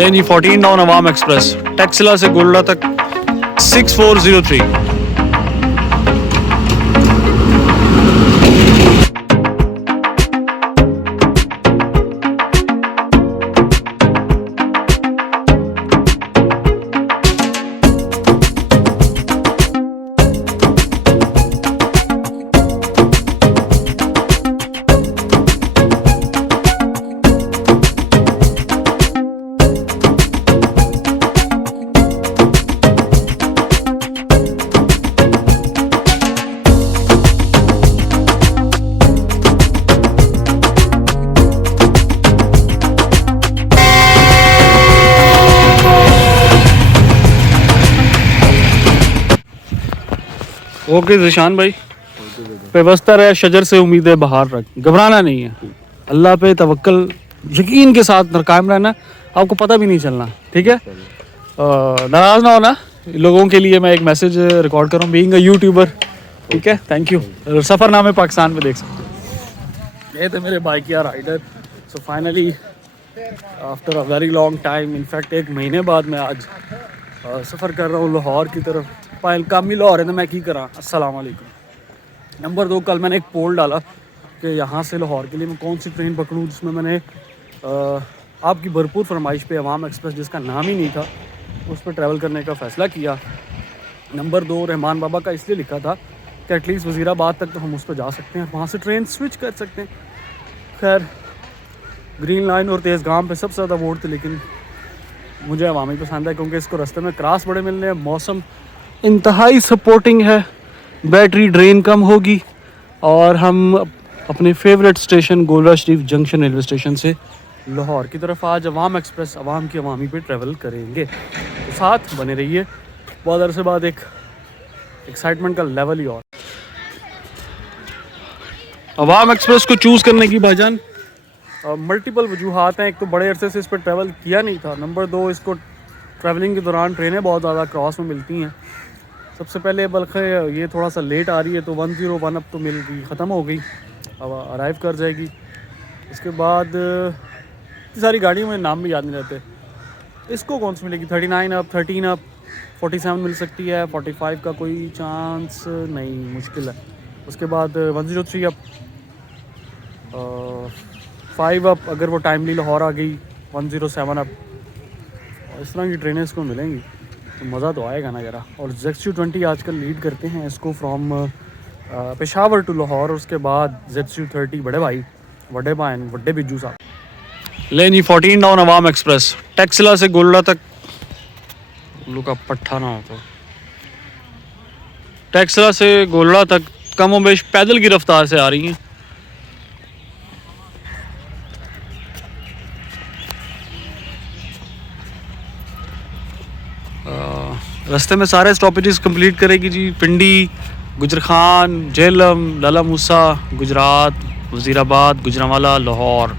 लेन जी 14 down अवाम express Taxila से गोल्डा तक 6403। Okay Zeeshan भाई, पेवस्ता रहे शजर से उम्मीद है बाहर रख, घबराना नहीं है, अल्लाह पे तवक्कल यकीन के साथ कायम रहना, आपको पता भी नहीं चलना, ठीक है। नाराज़ ना होना, लोगों के लिए मैं एक मैसेज रिकॉर्ड कर रहा हूँ, बीइंग अ यूट्यूबर, ठीक है। Thank you. सफ़रनामे पाकिस्तान पे देख सकते हैं। ये थे मेरे बाइक या rider. So finally after a very long time, in fact 1 महीने बाद मैं आज सफ़र कर रहा हूँ लाहौर की तरफ। पायल कामी लाहौर है तो मैं की करा। अस्सलाम वालेकुम। नंबर 2, कल मैंने एक पोल डाला कि यहाँ से लाहौर के लिए मैं कौन सी ट्रेन पकड़ूँ, जिसमें मैंने आपकी भरपूर फरमाइश पे अवाम एक्सप्रेस, जिसका नाम ही नहीं था, उस पर ट्रैवल करने का फ़ैसला किया। नंबर 2 रहमान बाबा का इसलिए लिखा था कि एटलीस्ट वज़ीराबाद तक तो हम उस पर जा सकते हैं, वहाँ से ट्रेन स्विच कर सकते हैं। खैर ग्रीन लाइन और तेज़गाम पे सबसे ज़्यादा वोट थे, लेकिन मुझे अवामी पसंद है क्योंकि इसको रास्ते में क्रॉस बड़े मिलने हैं, मौसम इंतहाई सपोर्टिंग है, बैटरी ड्रेन कम होगी और हम अपने favourite station Golra Sharif junction railway station से लाहौर की तरफ आज अवाम एक्सप्रेस अवाम की अवामी पे ट्रैवल करेंगे। तो साथ बने रहिए, बहुत अरसे बाद एक एक्साइटमेंट का लेवल ही और। अवाम एक्सप्रेस को चूज़ करने की भाईजान मल्टीपल वजूहात हैं। एक तो बड़े अरसे से इस पर ट्रैवल किया नहीं था। नंबर 2, इसको ट्रैवलिंग के दौरान ट्रेनें बहुत ज़्यादा क्रॉस में मिलती हैं। सबसे पहले बल्कि ये थोड़ा सा लेट आ रही है तो 101 अब तो मिल गई, ख़त्म हो गई, अब अराइव कर जाएगी। इसके बाद इतनी सारी गाड़ियों में नाम भी याद नहीं रहते। इसको कौन सी मिलेगी? 39 अब, 13 अब, 47 मिल सकती है, 45 का कोई चांस नहीं, मुश्किल है। उसके बाद 103 अब, 5 अब अगर वो टाइमली लाहौर आ गई, 107 अब, इस तरह की ट्रेनें इसको मिलेंगी तो मज़ा तो आएगा ना ज़रा। और ZCU20 आजकल लीड करते हैं इसको फ्रॉम पेशावर टू लाहौर। उसके बाद ZCU30 बड़े भाई बड़े भाई बड़े बिज्जू साहब। लेन जी 14 डाउन अवाम एक्सप्रेस टैक्सिला से गोल्डा तक, उल्लू का पट्ठा ना हो तो, टैक्सिला से गोल्डा तक कम व बेश पैदल की रफ्तार से आ रही हैं। रास्ते में सारे स्टॉपेजेस कंप्लीट करेगी जी। पिंडी, गुजर खान, झेलम, लाला मूसा, गुजरात, वज़ीराबाद, गुजरांवाला, लाहौर।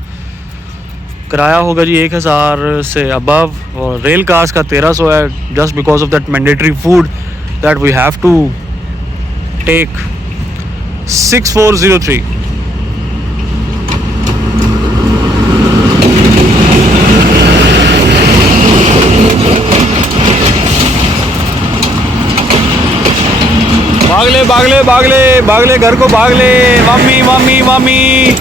किराया होगा जी 1000 से अबव और रेल कास्ट का 1300 है, just because of that mandatory food that we have to take. 6403। भागले भागले भागले भागले घर को भागले, मम्मी मम्मी मम्मी।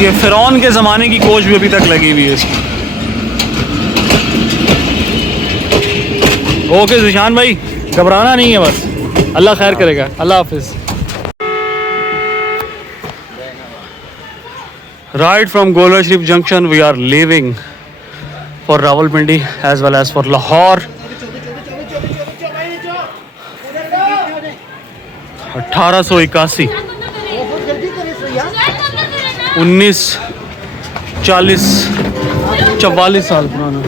ये फिरौन के ज़माने की कोच भी अभी तक लगी हुई है इसमें। ओके ज़िशान भाई, घबराना नहीं है, बस अल्लाह खैर करेगा। अल्लाह हाफिज़। Right from Golra Sharif junction we are leaving for Rawalpindi as well as for Lahore. 1881 44 साल पुराना।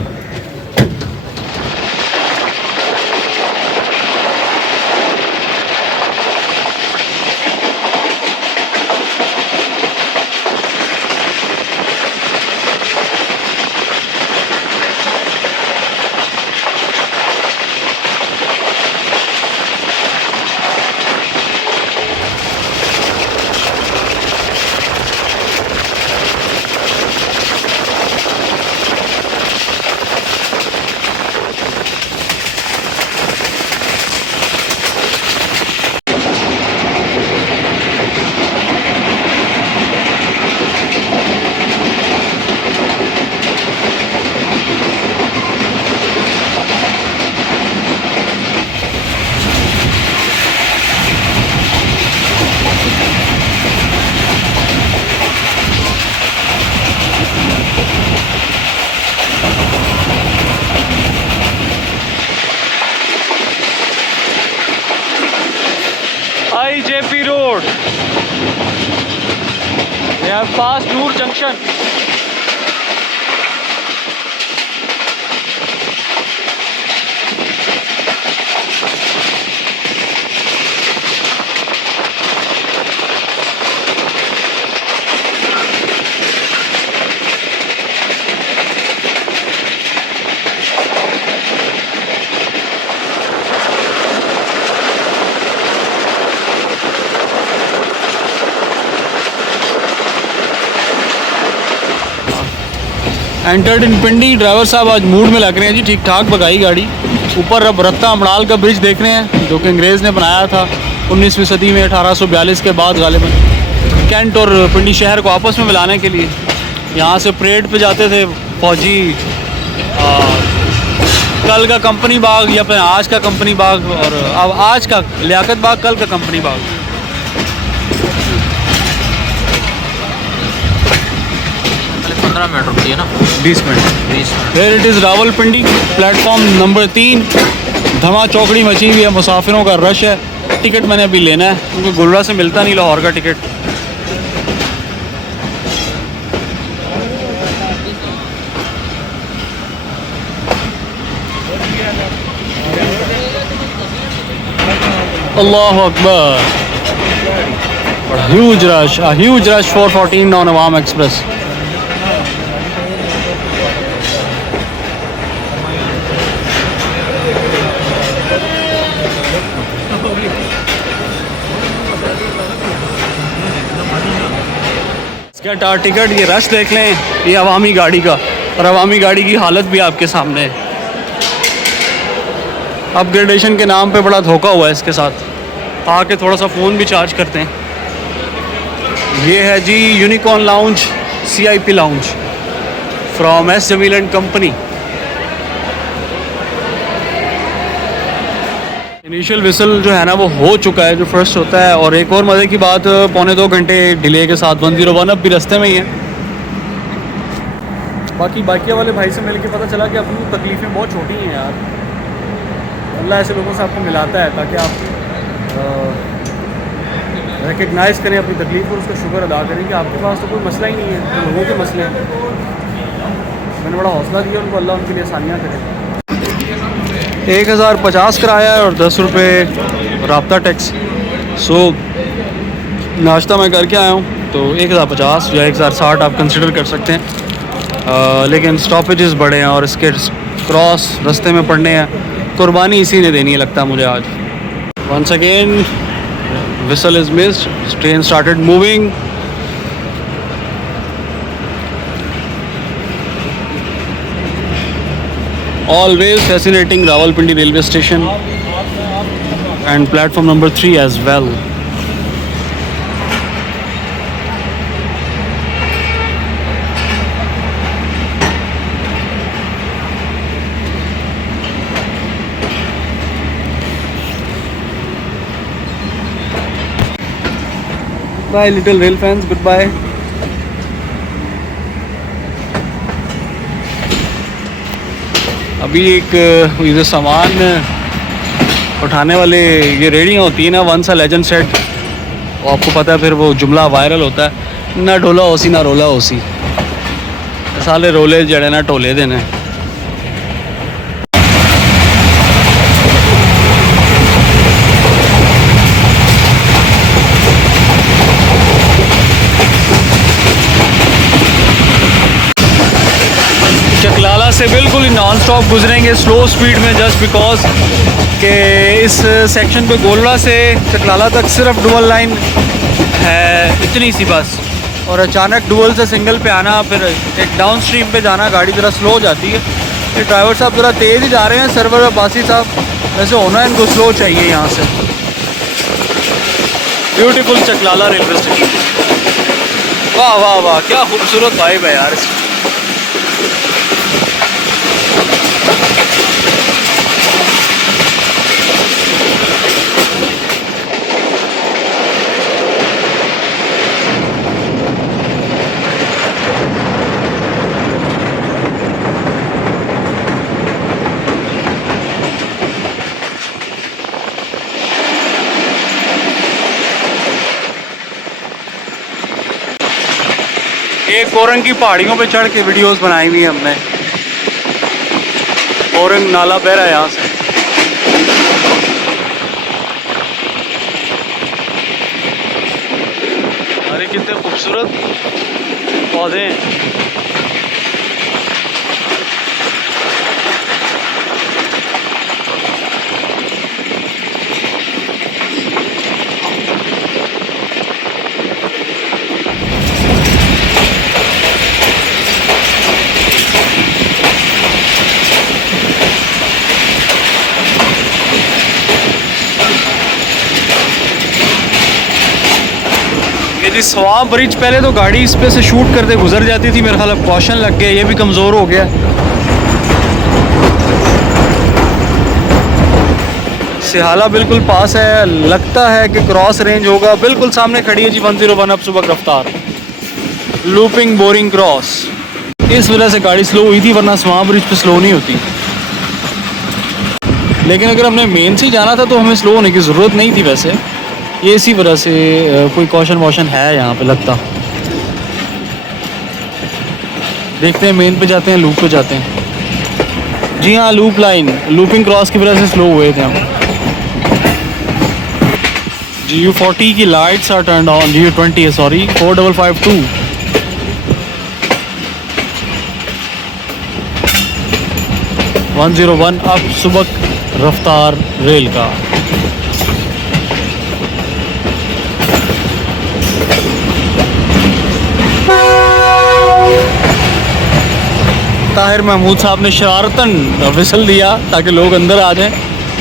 IJP road. We have passed Noor Junction. Entered in Pindi. Driver साहब आज मूड में लग रहे हैं जी, ठीक ठाक भगाई गाड़ी। ऊपर अब रत्ता अमड़ाल का ब्रिज देख रहे हैं, जो कि अंग्रेज़ ने बनाया था 19वीं सदी में 1842 के बाद गालिबन, कैंट और पिंडी शहर को आपस में मिलाने के लिए। यहाँ से परेड पे जाते थे फौजी। कल का कंपनी बाग या फिर आज का कंपनी बाग, और अब आज का लियाकत बाग, कल का कंपनी बाग। मिनट रुकती है ना, 20 मिनट। फिर it is Rawalpindi, platform number 3। धमा चौकड़ी मची हुई है, मुसाफिरों का रश है। टिकट मैंने अभी लेना है क्योंकि गुलरा से मिलता नहीं लाहौर का टिकट। अल्लाह अकबर। ह्यूज रश फॉर 14 नॉन Awam express. Get our ticket. ये रश देख लें, ये अवामी गाड़ी का, और अवामी गाड़ी की हालत भी आपके सामने है। अपग्रेडेशन के नाम पे बड़ा धोखा हुआ है इसके साथ। आके थोड़ा सा फ़ोन भी चार्ज करते हैं। ये है जी unicorn lounge, CIP lounge from S Jamil and company. Initial whistle जो है ना वो हो चुका है, जो फर्स्ट होता है। और एक और मज़े की बात, 1.25 घंटे डिले के साथ 101 अब भी रास्ते में ही है। बाकी बाइकिया वाले भाई से मिल के पता चला कि अपनी तकलीफ़ें बहुत छोटी हैं यार। अल्लाह ऐसे लोगों से आपको मिलाता है ताकि आप रिकग्नाइज़ करें अपनी तकलीफ़ और उसका शुक्र अदा करें कि आपके पास तो कोई मसला ही नहीं है, तो लोगों के मसले हैं। मैंने बड़ा हौसला दिया उनको, अल्लाह उनके लिए आसानियाँ करे। 1050 किराया है और 10 रुपये राब्ता टैक्स। सो नाश्ता मैं करके आया हूँ, तो 1050 या 1060 आप कंसिडर कर सकते हैं। लेकिन स्टॉपेजेस बड़े हैं और इसके क्रॉस रास्ते में पड़ने हैं। कुर्बानी इसी ने देनी है लगता मुझे आज। Once again whistle is missed, train started moving. Always fascinating Rawalpindi railway station and platform number 3 as well. Bye little rail fans, goodbye. अभी एक ये सामान उठाने वाले ये रेडियाँ होती है ना, वंस अ लेजेंड सेट, आपको पता है फिर वो जुमला वायरल होता है, ना ढोला होसी ना रोला होसी, साले रोले जड़े ना ढोले देने। चकलाला से बिल्कुल ही नॉन स्टॉप गुजरेंगे स्लो स्पीड में, जस्ट बिकॉज कि इस सेक्शन पे गोलड़ा से चकलाला तक सिर्फ डुअल लाइन है, इतनी सी बस। और अचानक डुअल से सिंगल पे आना, फिर एक डाउन स्ट्रीम पे जाना, गाड़ी ज़रा स्लो हो जाती है। ये ड्राइवर साहब ज़रा तेज़ ही जा रहे हैं, सर्वर अब्बासी साहब, वैसे होना इनको स्लो चाहिए यहाँ से। ब्यूटीफुल चकलाला रेलवे स्टेशन, वाह वाह वाह, क्या खूबसूरत वाइब है यार। ये कोरंग की पहाड़ियों पे चढ़ के वीडियोस बनाई हुई है हमने। कोरंग नाला बह रहा है यहाँ से। अरे कितने खूबसूरत पौधे हैं। ये जी स्वाम ब्रिज, पहले तो गाड़ी इस पे से शूट करते गुजर जाती थी, मेरे ख्याल अब कॉशन लग गया, ये भी कमज़ोर हो गया। सिहाला बिल्कुल पास है, लगता है कि क्रॉस रेंज होगा। बिल्कुल सामने खड़ी है जी 101 अब सुबह रफ्तार, लूपिंग बोरिंग क्रॉस। इस वजह से गाड़ी स्लो हुई थी, वरना स्वाम ब्रिज पे स्लो नहीं होती। लेकिन अगर हमने मेन से जाना था तो हमें स्लो होने की ज़रूरत नहीं थी वैसे। ये इसी वजह से कोई कॉशन वॉशन है यहाँ पे लगता। देखते हैं मेन पे जाते हैं, लूप पे जाते हैं। जी हाँ, लूप लाइन, लूपिंग क्रॉस की वजह से स्लो हुए थे हम। GU40 की lights are turned on, GU20 है सॉरी, 4552। अब सुबह रफ्तार रेल का। ताहिर महमूद साहब ने शरारतन विसल दिया ताकि लोग अंदर आ जाएं।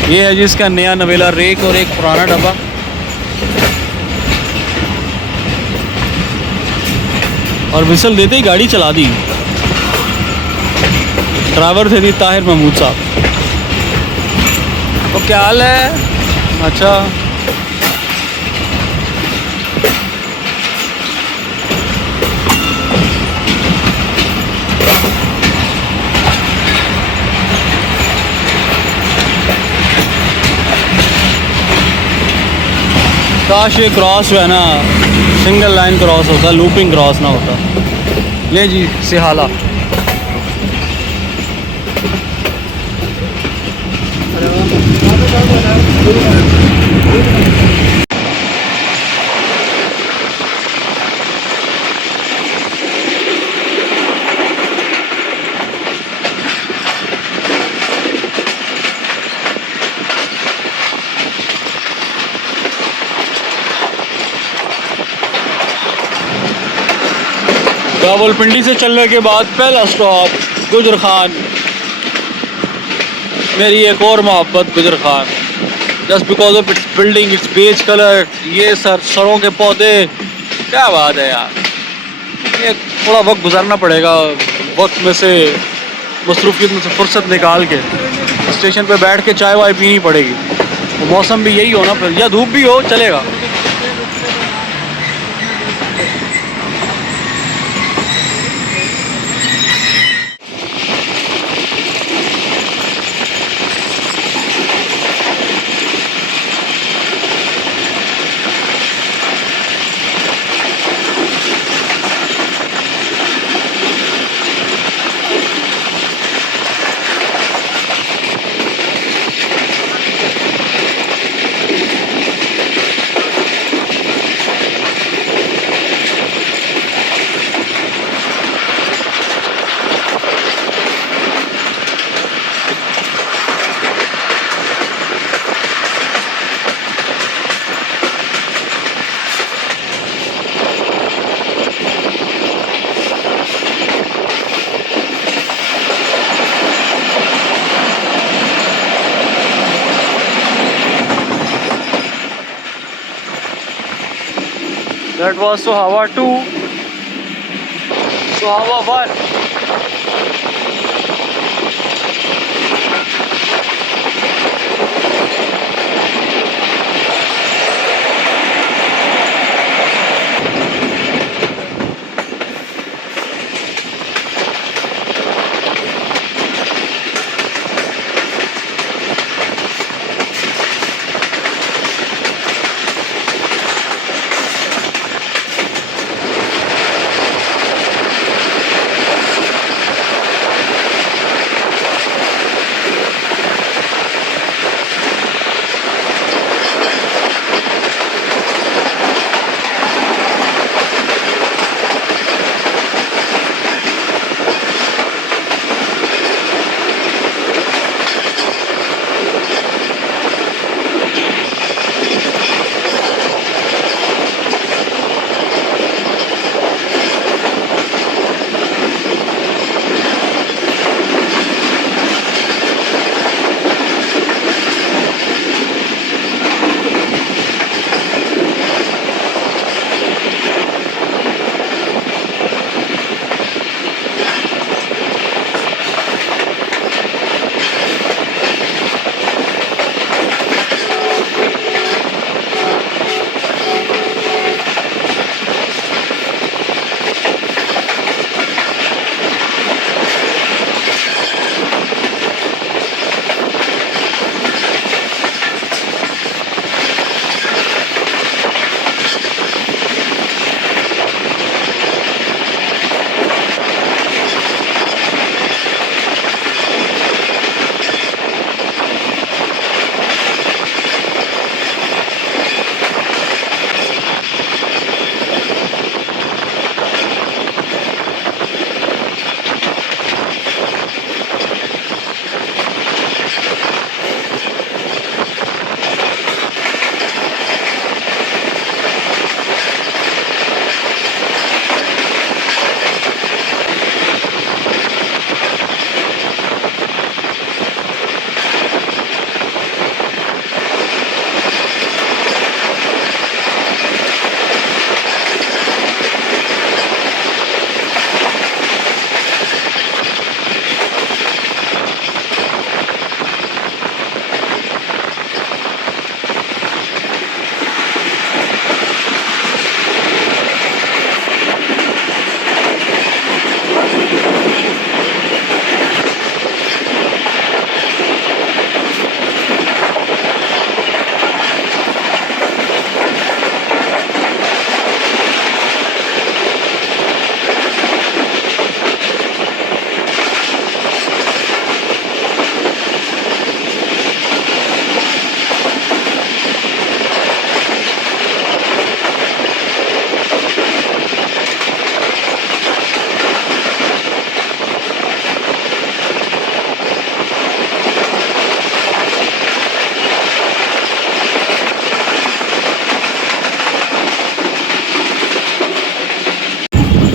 ये है जी इसका नया नवेला रेक और एक पुराना डब्बा। और विसल देते ही गाड़ी चला दी। ड्राइवर थे जी ताहिर महमूद साहब। तो क्या हाल है? अच्छा, काश ये क्रॉस जो है ना सिंगल लाइन क्रॉस होता, लूपिंग क्रॉस ना होता। ले जी सिहाला। रावलपिंडी से चलने के बाद पहला स्टॉप गुजर खान। मेरी एक और मोहब्बत Gujar Khan, just because of its building, its beige colour, ये सरों के पौधे, क्या बात है यार। ये थोड़ा वक्त गुजारना पड़ेगा, वक्त में से मसरूफियत में से फुर्सत निकाल के स्टेशन पे बैठ के चाय वाय पीनी पड़ेगी। तो मौसम भी यही हो ना फिर, या धूप भी हो चलेगा। That was Sohawa 2, Sohawa 1.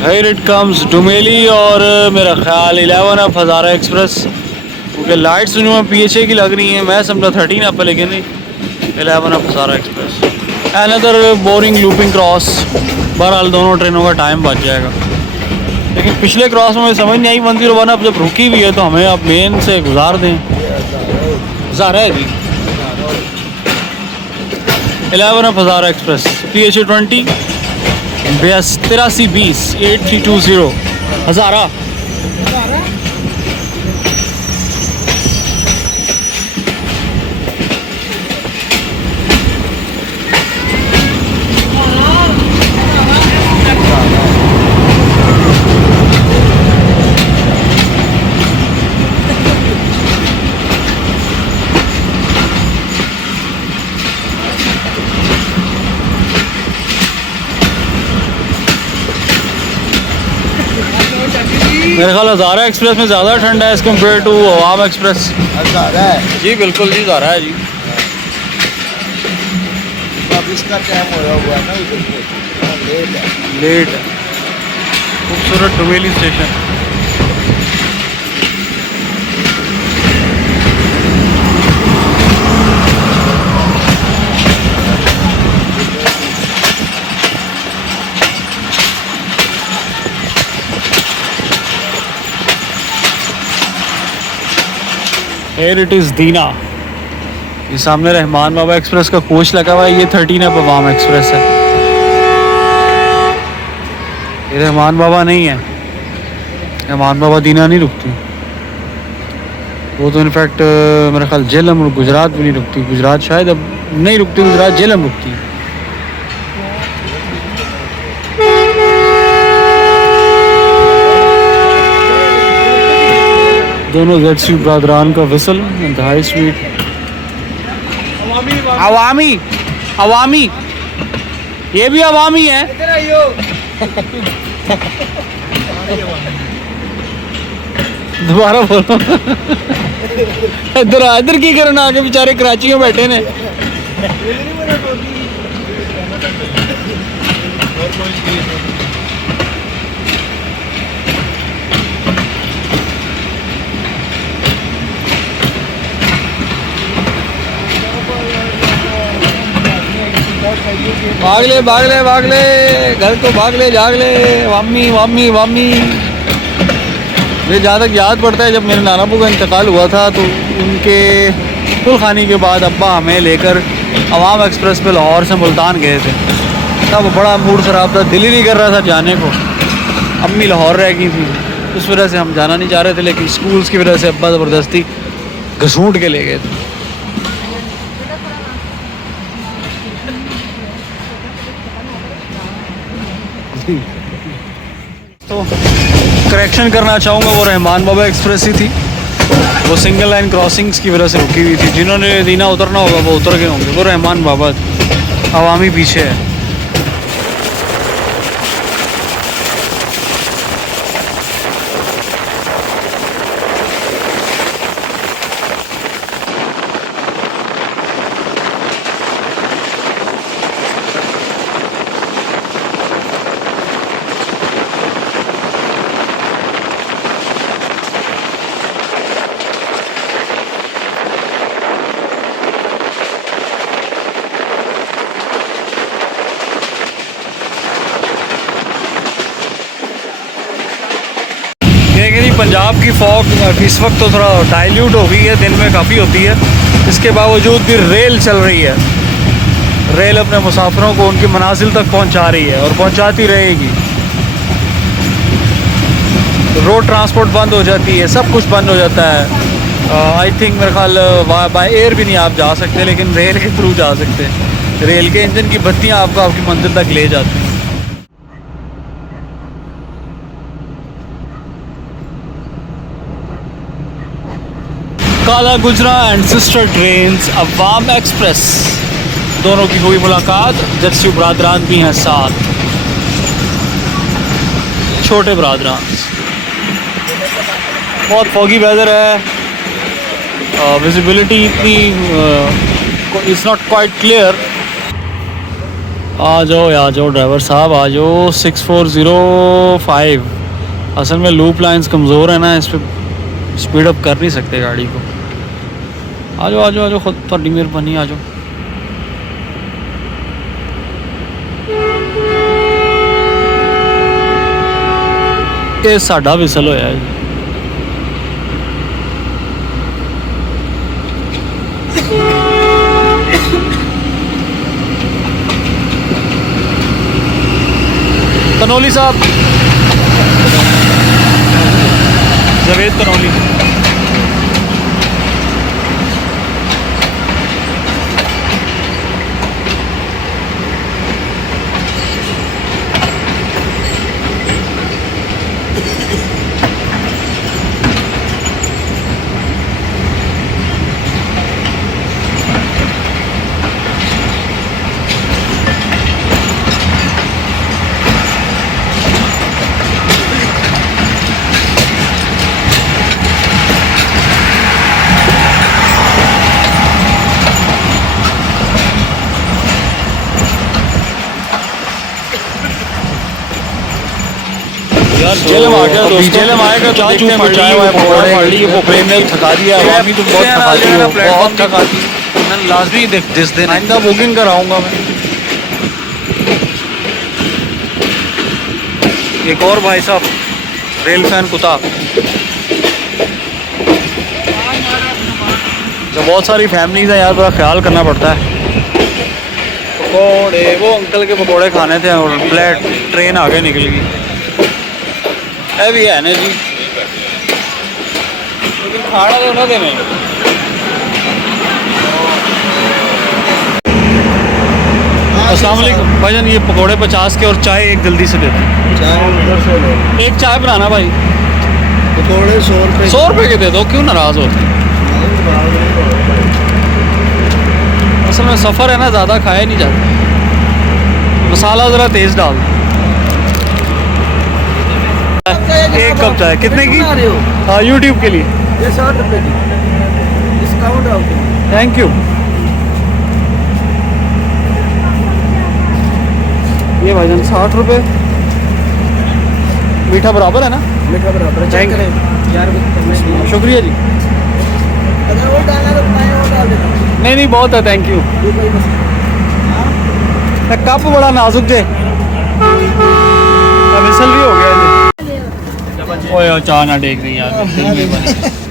Here it comes Dumeli और मेरा ख्याल 11 अप हज़ारा एक्सप्रेस, क्योंकि लाइट्स जो है PHA की लग रही हैं, मैं समझा 13 अप है लेकिन 11 up Hazara express. Another boring looping cross. बहरहाल दोनों ट्रेनों का टाइम बच जाएगा, लेकिन पिछले क्रॉस में मुझे समझ नहीं आई 101 अब जब रुकी हुई है तो हमें अब मेन से गुजार दें। हज़ारा है जी 11 अप हज़ारा एक्सप्रेस PHA 20 8320 8320 हज़ारा। मेरे ख्याल हज़ारा एक्सप्रेस में ज़्यादा ठंड है as compare to Awam express. हज़ारा है जी बिल्कुल जी, हज़ारा है जी। अब इसका टाइम होया हुआ है ना, लेट है। लेट है। खूबसूरत Dumeli station. Here it is दीना। ये सामने रहमान बाबा एक्सप्रेस का कोच लगा हुआ है, ये 13 अप अवाम एक्सप्रेस है। ये रहमान बाबा नहीं है, रहमान बाबा दीना नहीं रुकती, वो तो इनफैक्ट मेरा ख्याल झेलम और गुजरात भी नहीं रुकती। गुजरात शायद अब नहीं रुकती, गुजरात झेलम रुकती है। दोनों ZC ब्रादरान का विसल एंड हाई स्पीड। अवामी अवामी ये भी अवामी है। दोबारा बोलो। इधर की करना, आगे बेचारे कराची में बैठे ने। भाग ले भाग ले भाग ले, घर को भाग ले जाग ले, वामी वामी वामी। मुझे जहाँ तक याद पड़ता है जब मेरे नानाबू का इंतकाल हुआ था तो उनके कुलखानी के बाद अब्बा हमें लेकर अवाम एक्सप्रेस पे लाहौर से मुल्तान गए थे। तब बड़ा मूड ख़राब था, दिल ही नहीं कर रहा था जाने को। अम्मी लाहौर रह गई थी, उस वजह से हम जाना नहीं चाह रहे थे, लेकिन स्कूल्स की वजह से अब्बा ज़बरदस्ती घसूट के ले गए थे। तो करेक्शन करना चाहूँगा, वो रहमान बाबा एक्सप्रेस ही थी, वो सिंगल लाइन क्रॉसिंग्स की वजह से रुकी हुई थी। जिन्होंने दीना उतरना होगा वो उतर गए होंगे, वो रहमान बाबा अवामी पीछे है। पंजाब की फॉग इस वक्त तो थोड़ा डाइल्यूट हो गई है, दिन में काफ़ी होती है, इसके बावजूद भी रेल चल रही है। रेल अपने मुसाफिरों को उनकी मनाजिल तक पहुंचा रही है और पहुंचाती रहेगी। रोड ट्रांसपोर्ट बंद हो जाती है, सब कुछ बंद हो जाता है। आई थिंक मेरे ख्याल बाय एयर भी नहीं आप जा सकते, लेकिन रेल के थ्रू जा सकते हैं। रेल के इंजन की बत्तियाँ आपको आपकी मंजिल तक ले जाती हैं। काला गुजरा and sister trains Awam express, दोनों की हुई मुलाकात। जर्सी ब्रादरान भी हैं साथ, छोटे ब्रादरान। बहुत फॉगी वेदर है, विजिबिलिटी इतनी इट्स नॉट क्वाइट क्लियर। आ जाओ ड्राइवर साहब आ जाओ। 6405। असल में लूप लाइंस कमज़ोर है ना, इस पर स्पीड अप कर नहीं सकते गाड़ी को। आ जाओ खुद थोड़ी मेहरबानी, आ जाओ। ये साडा विसल होया जी। तनोली साहब, जवेद तनोली। यार जेल में आ गया दोस्तों, जेल में आएगा तो देखते हैं चाय वाय पकौड़े फाड़ ली, वो प्रेम ने थका दिया। अभी तो बहुत थकाती हो, बहुत थकाती। मैं लाजमी दिस दिन आइंदा बुकिंग कराऊंगा मैं। एक और भाई साहब रेल फैन कुत्ता, तो बहुत सारी फैमिलीज हैं यार, बड़ा ख्याल करना पड़ता है। पकौड़े, वो अंकल के पकौड़े खाने थे और फ्लैट ट्रेन आगे निकल गई। है भी है ना जी, लेकिन खाना तो ना देने। अस्सलाम वालेकुम भाईजान, ये पकौड़े 50 के और चाय एक जल्दी से दे दें। चाय उधर से लो। एक चाय बनाना भाई। पकौड़े 100 रुपये। 100 रुपये के दे दो, क्यों नाराज़ होते? असल में सफ़र है ना, ज़्यादा खाया नहीं जाता। मसाला ज़रा तेज़ डाल। एक कप चाय कितने की? हाँ, यूट्यूब के लिए। ये 60 रुपये की डिस्काउंट आपको। Thank you. ये भाईजान 60 रुपये। मीठा बराबर है ना? मीठा बराबर है। थैंक यू, शुक्रिया जी। अगर वो डालना तो मैं वो डाल देता हूँ। नहीं बहुत है, थैंक यू। कप बड़ा नाजुक जे, विसल भी हो गया जी। ओए चाह ना देख रही यार,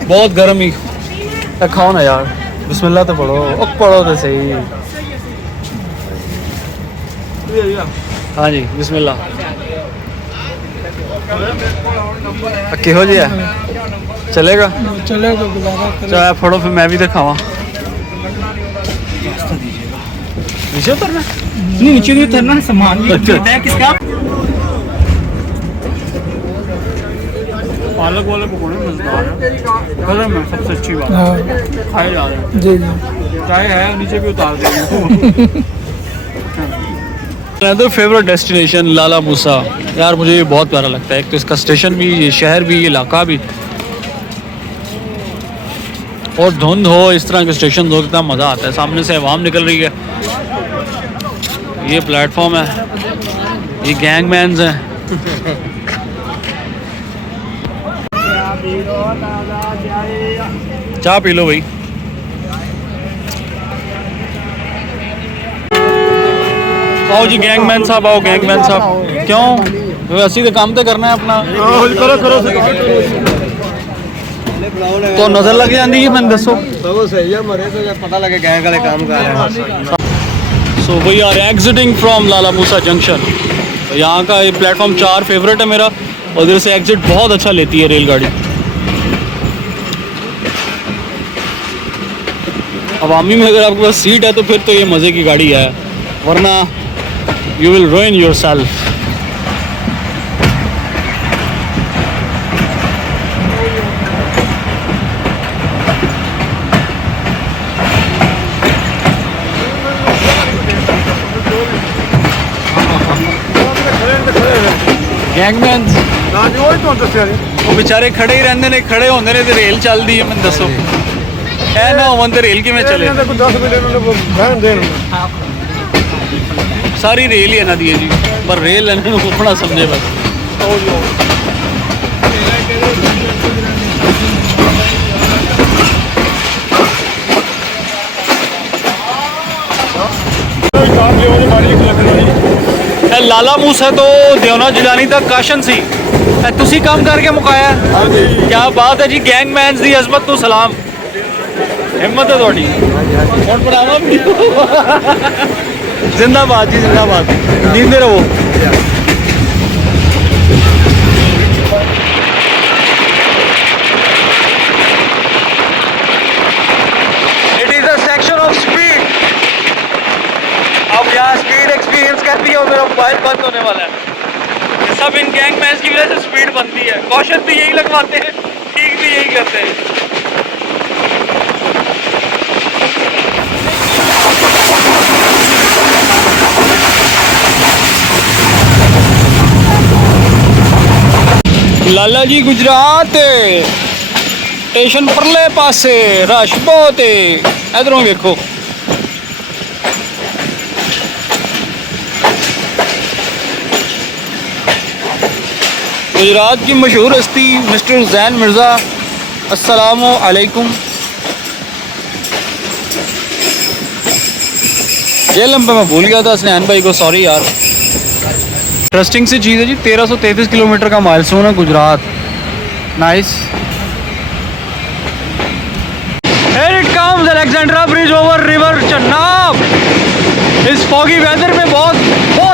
बहुत गर्म ही। खाओ ना यार, बिस्मिल्लाह तो पढ़ो। पढ़ो तो सही। हाँ जी बिस्मिल्लाह। किहो जी है, चलेगा? चाहे फड़ो फिर मैं भी तो खावा। नीचे उतरना? नहीं नीचे नहीं उतरना, सामान अच्छा। किसका? पालक वाले पकौड़े मजेदार है, गरम है, सबसे अच्छी बात है। खाए जा रहे हैं जी जी। चाय है, नीचे भी उतार देंगे। अनदर फेवरेट डेस्टिनेशन लाला मूसा। यार मुझे ये बहुत प्यारा लगता है। एक तो इसका स्टेशन भी, ये शहर भी, ये इलाका भी, और धुंध हो, इस तरह के स्टेशन हो, कितना मज़ा आता है। सामने से आवाम निकल रही है। ये प्लेटफॉर्म है, ये गैंगमैन्स हैं। चाय पी लो भाई। आओ जी गैंगमैन साहब, आओ गैंगमैन साहब। क्यों, असली तो काम तो करना है अपना। करो करो तो नज़र लग जाती है, मैंने दसो। तो सही है, मरे तो जब पता लगे गैंग वाले काम कर रहे हैं। So we are exiting from Lala Musa junction. यहाँ का ये प्लेटफॉर्म 4 फेवरेट है मेरा, और इधर से एग्जिट बहुत अच्छा लेती है रेलगाड़ी। अवामी में अगर आपके पास सीट है तो फिर तो ये मज़े की गाड़ी है, वरना you will ruin your self. Gangman वो बेचारे खड़े ही रहते ने, खड़े होंगे ने तो रेल चलती है। मैं दसो है ना, होवन तो रेल कि चले। सारी रेल ही है ना दिए जी, पर रेल है ना अपना समझे बस। लाला मूसा तो देवना जिलानी तक काशन सी तुसी काम करके मुकाया। क्या बात है जी, गैंगमैन दी अजमत तो सलाम, हिम्मत है थोड़ी। जिंदाबाद जी जिंदाबाद, जींदे रहो। It is a section of speed. अब यहाँ स्पीड एक्सपीरियंस करती है और मेरा मोबाइल बंद होने वाला है। ये सब इन गैंगमैन्स की वजह से स्पीड बनती है। कॉशन भी यही लगवाते हैं, ठीक भी यही करते हैं। लाला जी गुजरात स्टेशन परले पासे रश बहुत है। इधरों देखो, गुजरात की मशहूर हस्ती मिस्टर जैन मिर्ज़ा, अस्सलामु अलैकुम। जेलम पे मैं भूल गया था स्नैन भाई को, सॉरी यार। इंटरेस्टिंग सी चीज़ है जी, 1333 किलोमीटर का माइलस्टोन है Gujrat. Nice. Here it comes, Alexandra bridge over river Chenab. इस फॉगी वेदर में बहुत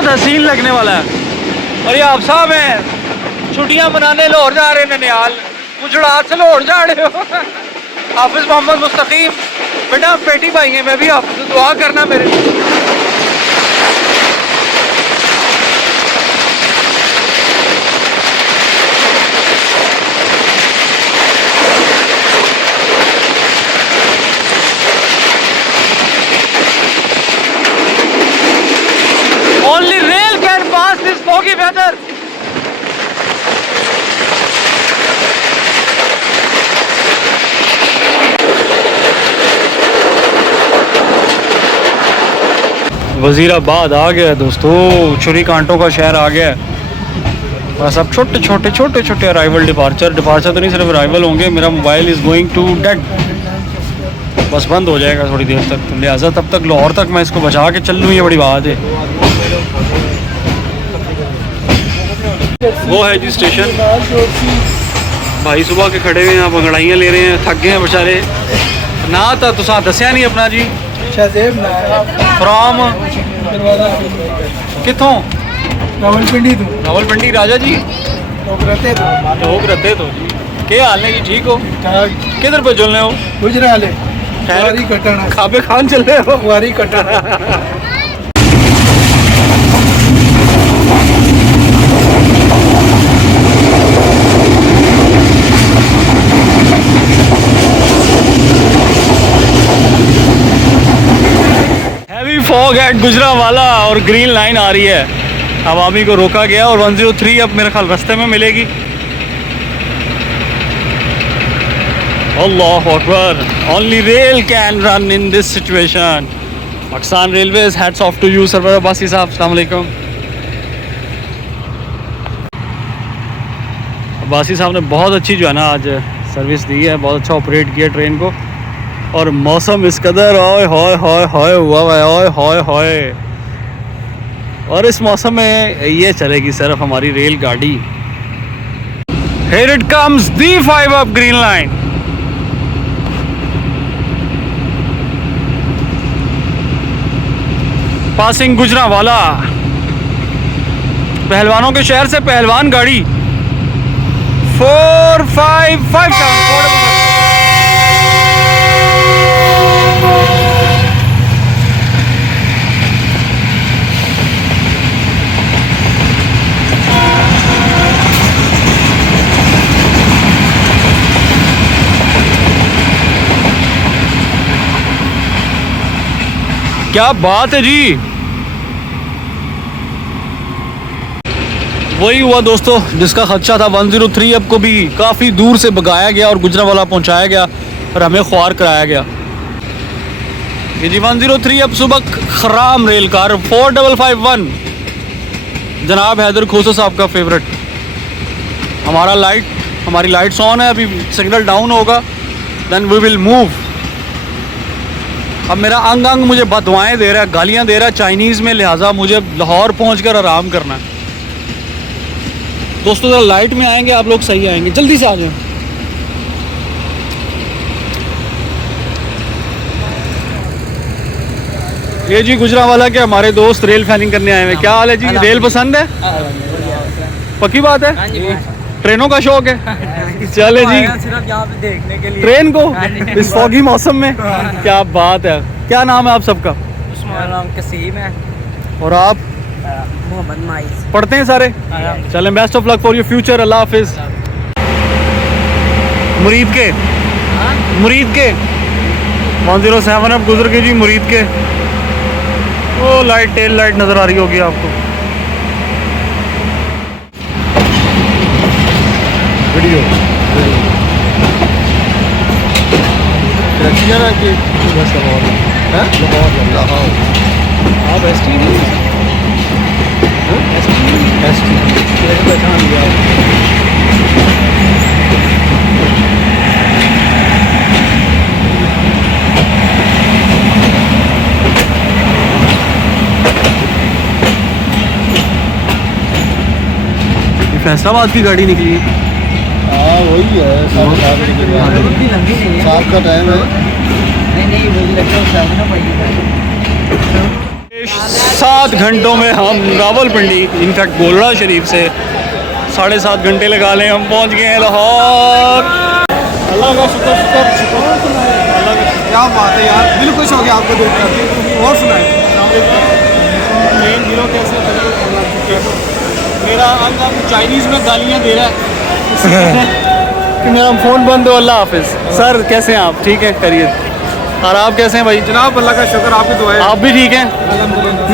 हसीन लगने वाला है। और ये आप साहब हैं छुट्टियां मनाने लाहौर जा रहे हैं, ननिहाल गुजरात से लाहौर जा रहे हो। हाफिज मोहम्मद मुस्तकीम बेटा पेटी भाई हैं, मैं भी आप दुआ करना मेरे। Only rail can pass this foggy weather. Wazirabad आ गया दोस्तों, छुरी कांटों का शहर आ गया। बस अब छोटे छोटे अराइवल डिपार्चर तो नहीं, सिर्फ अराइवल होंगे। मेरा mobile is going to dead, बस बंद हो जाएगा थोड़ी देर तक, तो लिहाजा तब तक लाहौर तक मैं इसको बचा के चल लूँ, ये बड़ी बात है। वो है जी स्टेशन। भाई सुबह के खड़े हुए हैं, आप अंगड़ाइयाँ ले रहे हैं, थक गए हैं बेचारे। ना था तुसा दसिया नहीं अपना जी। फ्रॉम कितों? रावलपिंडी राजा जी। लोग रहते तो जी। क्या हाल है जी, ठीक हो? किधर पे चल रहे हो? गुजरात खाबे खान चल रहे हो? वारी कटाना। हैवी फॉग एट गुजरावाला और ग्रीन लाइन आ रही है। अवामी को रोका गया और 103 अब मेरे ख्याल रास्ते में मिलेगी। अल्लाह अकबर, only rail can run in this situation. Pakistan railways, hats off to you Sarwar Abbasi sahab, अस्सलाम वालेकुम। अब्बासी साहब ने बहुत अच्छी जो है ना आज सर्विस दी है, बहुत अच्छा ऑपरेट किया ट्रेन को। और मौसम इस कदर ओए होए होए होए हुआ है, ओए होए होए। और इस मौसम में ये चलेगी सिर्फ हमारी रेलगाड़ी। Here it comes, D5 up green line. Passing Gujranwala, पहलवानों के शहर से पहलवान गाड़ी 4557। क्या बात है जी। वही हुआ दोस्तों जिसका खदशा था। 103 अब को भी काफ़ी दूर से भगाया गया और गुजरावाला पहुंचाया गया और हमें ख्वार कराया गया। ये जी 103 अब सुबह खराम रेल कार 4551 जनाब हैदर खोसा साहब का फेवरेट। हमारी लाइट्स ऑन है, अभी सिग्नल डाउन होगा, देन वी विल मूव। अब मेरा अंग अंग मुझे बदवाएं दे रहा है, गालियां दे रहा है चाइनीज़ में, लिहाजा मुझे लाहौर पहुंचकर आराम करना है। दोस्तों ज़रा लाइट में आएंगे आप लोग, सही आएंगे, जल्दी से आ जाएं। ये जी गुजरांवाला के हमारे दोस्त रेल फैनिंग करने आए हैं। क्या हाल है जी? रेल पसंद है? पक्की बात है? ट्रेनों का शौक है? चले जी सिर्फ यहाँ पे देखने के लिए। ट्रेन को इस फॉगी मौसम में, क्या बात है। क्या नाम है आप सबका? मेरा नाम कसीम है। और आप? मोहम्मद माइज। पढ़ते हैं सारे? चलें, best of luck for your future. अल्लाह हाफिज। मुरीद के 107 अब गुजर के जी मुरीद के। वो लाइट, टेल लाइट नज़र आ रही होगी आपको। वीडियो आप एसटी नहीं एसटी पहचान लिया। फैसलाबाद की गाड़ी निकली। हाँ वही है, 7 का टाइम है। नहीं मुझे लगता है 7 घंटों में हम रावलपिंडी, इनफैक्ट गोलड़ा शरीफ से 7.5 घंटे लगा लें, हम पहुंच गए हैं लाहौर। अल्लाह का शुक्र शुक्र शुक्र। अल्लाह का क्या बात है यार, दिल खुश हो गया आपको देखकर। और सुनाए ट्रेन गिरो कैसे? मेरा अंग चाइनीज़ में गालियाँ दे रहा है कि मेरा फ़ोन बंद हो। अल्लाह हाफिज़। सर कैसे हैं आप? ठीक है, खैरियत। और आप कैसे हैं भाई? जनाब अल्लाह का शुक्र, आपकी दुआ है। आप भी ठीक हैं?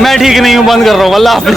मैं ठीक नहीं हूँ, बंद कर रहा हूँ। अल्लाह हाफिज़।